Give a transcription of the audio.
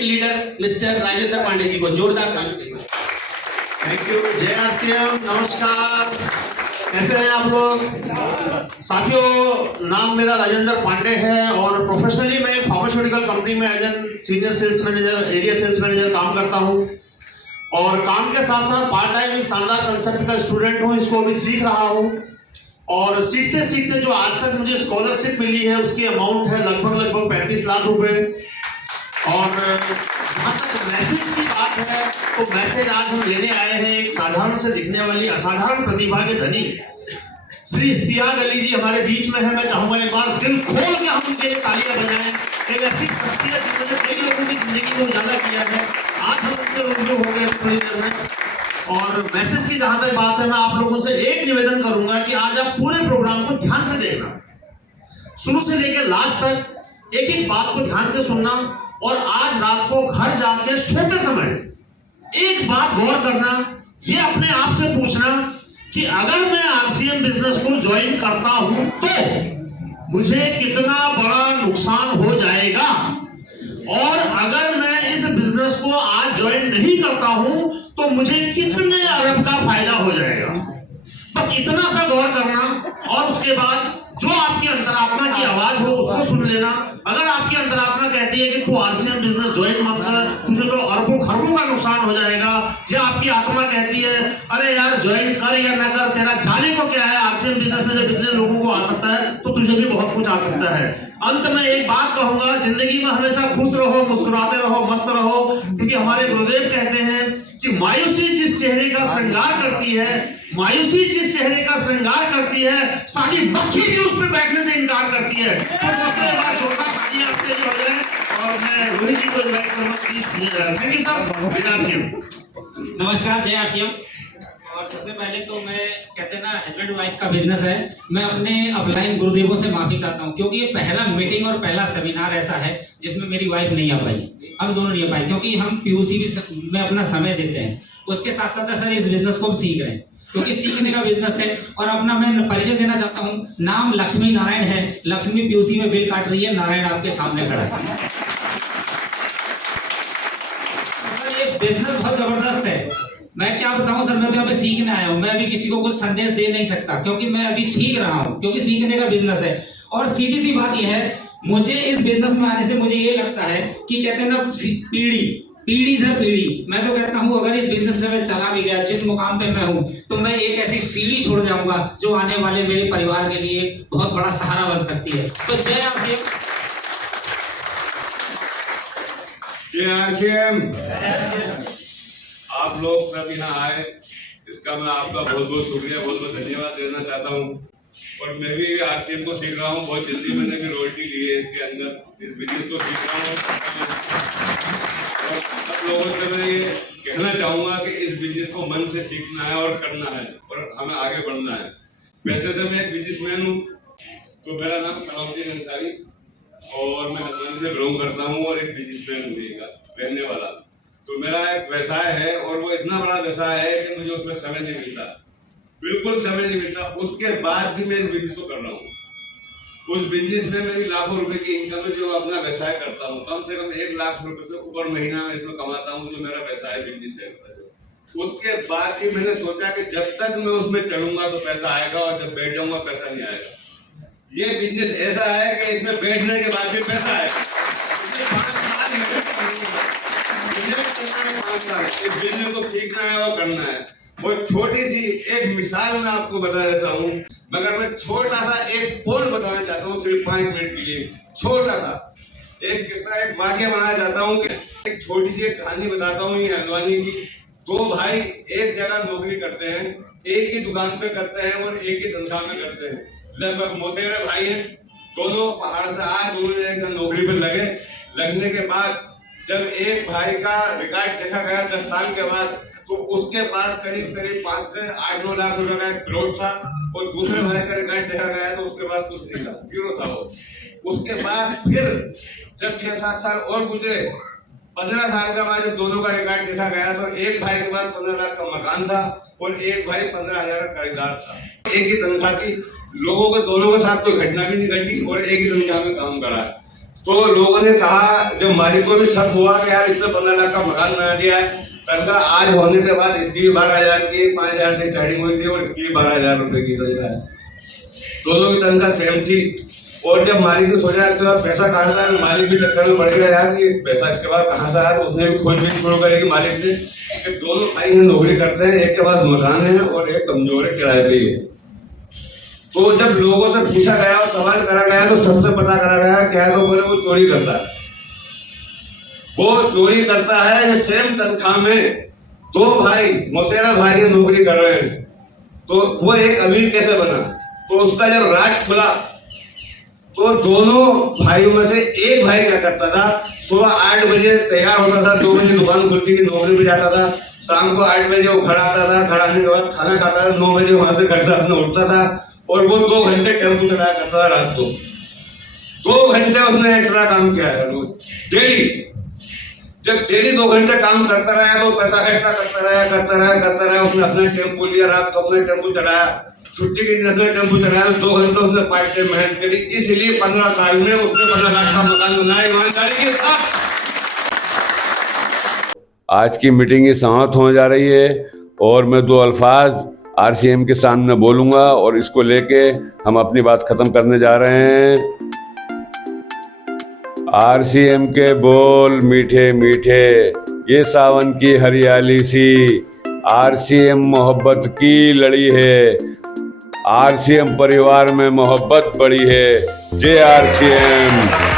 Unit leader mister Rajendra Pande ji को जोरदार ताली के साथ। Thank you. जय आरसीएम, नमस्कार, कैसे हैं आप लोग साथियों। नाम मेरा राजेंद्र पांडे है और प्रोफेशनली मैं एक फार्मास्यूटिकल कंपनी में as an senior sales manager, area sales manager काम करता हूं और काम के साथ साथ पार्ट टाइम इस शानदार कंसेप्ट का स्टूडेंट हूं, इसको अभी सीख रहा हूं। और सीखते सीखते जो आज तक मुझे स्कॉलरशिप मिली है उसकी अमाउंट है लगभग 35 लाख रुपए। और जहाँ तक मैसेज की बात है तो मैसेज आज हम लेने आए हैं एक साधारण से दिखने वाली असाधारण प्रतिभा के धनी श्री इश्तियाक अली जी हमारे बीच में है। मैं चाहूंगा एक बार दिल खोल के हम उनके लिए तालियां बजाएं। एक ऐसी शख्सियत जिन्होंने कई लोगों की जिंदगी में उजाला किया है, आज हम उनसे रूबरू हो गए थोड़ी देर में। और मैसेज की जहां तक बात है, मैं आप लोगों से एक निवेदन करूंगा कि आज आप पूरे प्रोग्राम को ध्यान से देखना, शुरू से लेकर लास्ट तक एक एक बात को ध्यान से सुनना। और आज रात को घर जाके सोते समय एक बात गौर करना, ये अपने आप से पूछना कि अगर मैं आरसीएम बिजनेस को ज्वाइन करता हूं तो मुझे कितना बड़ा नुकसान हो जाएगा, और अगर मैं इस बिजनेस को आज ज्वाइन नहीं करता हूं तो मुझे कितने अरब का फायदा हो जाएगा। बस इतना सा गौर करना और उसके बाद जो आपकी अंतरात्मा की आवाज हो उसको सुन लेना। अगर आपकी अंतरात्मा कहती है कि तू आरसीएम बिजनेस ज्वाइन मत कर, तुझे तो अरबों खरबों का नुकसान हो जाएगा, या आपकी आत्मा कहती है अरे यार ज्वाइन कर या ना कर, तेरा जाने को क्या है, आरसीएम बिजनेस में जब इतने लोगों को आ सकता है तो तुझे भी बहुत कुछ आ सकता है। अंत में एक बात कहूंगा, जिंदगी में हमेशा खुश रहो, मुस्कुराते रहो, मस्त रहो, क्योंकि हमारे गुरुदेव कहते हैं कि मायूसी जिस चेहरे का श्रृंगार करती है, मायूसी जिस चेहरे का श्रृंगार करती है, सारी मक्खी भी उस पर बैठने से इनकार करती है। तो दोस्तों एक बार जोरदार तालियां आपके लिए हो जाए और मैं रोहित जी को इनवाइट करूंगा प्लीज। Thank you sir. जय आरसीएम। नमस्कार, जय आरसीएम। और सबसे पहले तो मैं कहते हैं ना हस्बैंड वाइफ का बिजनेस है, मैं अपने अपलाइन गुरुदेवों से माफी चाहता हूं क्योंकि ये पहला मीटिंग और पहला सेमिनार ऐसा है जिसमें मेरी वाइफ नहीं आ पाई, हम दोनों नहीं आ पाए, क्योंकि हम पीयूसी भी में अपना समय देते हैं, उसके साथ साथ सर इस बिजनेस को हम सीख रहे हैं क्योंकि सीखने का बिजनेस है। और अपना मैं परिचय देना चाहता हूँ, नाम लक्ष्मी नारायण है, लक्ष्मी पीयूसी में बिल काट रही है, नारायण आपके सामने खड़ा है। सर ये बिजनेस बहुत जबरदस्त है, मैं क्या बताऊं सर, मैं तो अभी सीखने आया हूं, मैं अभी किसी को कुछ संदेश दे नहीं सकता क्योंकि मैं अभी सीख रहा हूं, क्योंकि सीखने का बिजनेस है। और सीधी सी बात यह है, मुझे इस बिजनेस में आने से मुझे ये लगता है कि कहते हैं ना पीढ़ी दर पीढ़ी, मैं तो कहता हूं अगर इस बिजनेस में चला भी गया, जिस मुकाम पे मैं हूं, तो मैं एक ऐसी सीढ़ी छोड़ जाऊंगा जो आने वाले मेरे परिवार के लिए एक बहुत बड़ा सहारा बन सकती है। तो जय आरसीएम। जय आरसीएम। आप लोग सब यहाँ आए, इसका मैं आपका बहुत बहुत शुक्रिया, बहुत बहुत धन्यवाद देना चाहता हूँ। और मैं भी आरसीएम को सीख रहा हूँ, बहुत जल्दी मैंने भी रॉयल्टी ली है इसके अंदर, इस बिजनेस को सीख रहा हूँ। और सब लोगों से मैं ये कहना चाहूँगा कि इस बिजनेस को मन से सीखना है और करना है और हमें आगे बढ़ना है। वैसे से मैं एक बिजनेसमैन हूँ, तो मेरा नाम सलाउद्दीन अंसारी और मैं हल्द्वानी से बिलोंग करता हूँ और एक बिजनेसमैन हूँ रहने वाला। तो मेरा एक व्यवसाय है और वो इतना बड़ा व्यवसाय है कि मुझे उसमें समय नहीं मिलता, बिल्कुल समय नहीं मिलता। उसके बाद भी मैं इस बिजनेस को कर रहा हूँ। उस बिजनेस में मेरी लाखों रुपए की इनकम है, जो अपना व्यवसाय करता हूँ, कम से कम 1 लाख रुपए से ऊपर महीना में इसमें कमाता हूँ, जो मेरा व्यवसाय बिजनेस है। उसके बाद भी मैंने सोचा कि जब तक मैं उसमें चलूंगा तो पैसा आएगा और जब बैठ जाऊंगा पैसा नहीं आएगा। ये बिजनेस ऐसा है कि इसमें बैठने के बाद भी पैसा आएगा। इस बिजनेस को सीखना है और करना है। और छोटी सी एक मिसाल मैं आपको बता देता हूँ, मगर मैं छोटा सा एक पोल बताना चाहता हूँ सिर्फ 5 मिनट के लिए। छोटा सा एक किस्सा, एक वाक्य बनाना चाहता हूँ, एक छोटी सी एक कहानी बताता हूँ। ये हल्द्वानी की 2 भाई एक जगह नौकरी करते हैं, एक ही दुकान पे करते हैं और एक ही तनख्वाह में करते हैं। लगभग मौसेरे भाई हैं, दोनों पहाड़ से आए, दोनों एक नौकरी पर लगे। लगने के बाद जब एक भाई का रिकॉर्ड देखा गया 10 साल के बाद, तो उसके पास करीब 5 से 8-9 लाख रुपए का एक प्लॉट था, और दूसरे भाई का रिकॉर्ड देखा गया तो उसके पास कुछ नहीं था, 0 था वो। उसके बाद फिर जब 6-7 साल और गुजरे, 15 साल के बाद जब दोनों का रिकॉर्ड देखा गया तो एक भाई के पास 15 लाख का मकान था और एक भाई 15,000 का खरीदार था। एक ही तनख्वाह थी, लोगों के दोनों के साथ कोई घटना भी नहीं घटी और एक ही तनख्वाह में काम करा। तो लोगों ने कहा, जब मालिक को भी शक हुआ कि यार इसने 15 लाख का मकान बना दिया है, तनख्वाह आज होने के बाद इसकी भी 12,000 की 5,000 से स्टार्टिंग हुई थी और इसकी भी 12,000 रुपए की तनख्वाह है। दोनों की तनख्वाह सेम थी। और जब मालिक ने सोचा इसके बाद पैसा कहाँ से आया, मालिक भी चक्कर में पड़ गया यार ये पैसा इसके बाद कहाँ से आया, तो उसने भी खोजबीन शुरू करी कि मालिक ने कि दोनों भाई नौकरी करते हैं, एक के पास मकान है और एक कमजोर है, किराए पे ही है। तो जब लोगों से पूछा गया और सवाल करा गया तो सबसे पता करा गया क्या है, तो बोले वो चोरी करता है। वो चोरी करता है। सेम तनख्वाह में दो भाई मौसेरा भाई नौकरी कर रहे हैं, तो वो एक अमीर कैसे बना? तो उसका जब राज खुला तो दोनों भाइयों में से एक भाई क्या करता था, सुबह 8 बजे तैयार होता था, 2 बजे दुकान खुलती थी, नौकरी पे जाता था, शाम को 8 बजे वो घर आता था, घर आने के बाद खाना खाता था, 9 बजे वहां से घर से अपने उठता था और वो 2 घंटे टेम्पो चलाया करता था रात को। 2 घंटे उसने एक्स्ट्रा काम किया है डेली। जब डेली 2 घंटे काम करता रहा तो पैसा इकट्ठा करता रहा। उसने अपना टेम्पो लिया, रात को अपना टेम्पो चलाया, छुट्टी के दिन अपना टेम्पो चलाया, 2 घंटे उसने पार्ट टाइम मेहनत करी। इसलिए 15 साल में उसने 15 लाख का मकान बनाया ईमानदारी के साथ। आज की मीटिंग की समाप्त होने जा रही है और मैं 2 अल्फाज आरसीएम के सामने बोलूंगा और इसको लेके हम अपनी बात खत्म करने जा रहे हैं। आरसीएम के बोल मीठे मीठे, ये सावन की हरियाली सी, आरसीएम मोहब्बत की लड़ी है, आरसीएम परिवार में मोहब्बत बड़ी है। जय आरसीएम।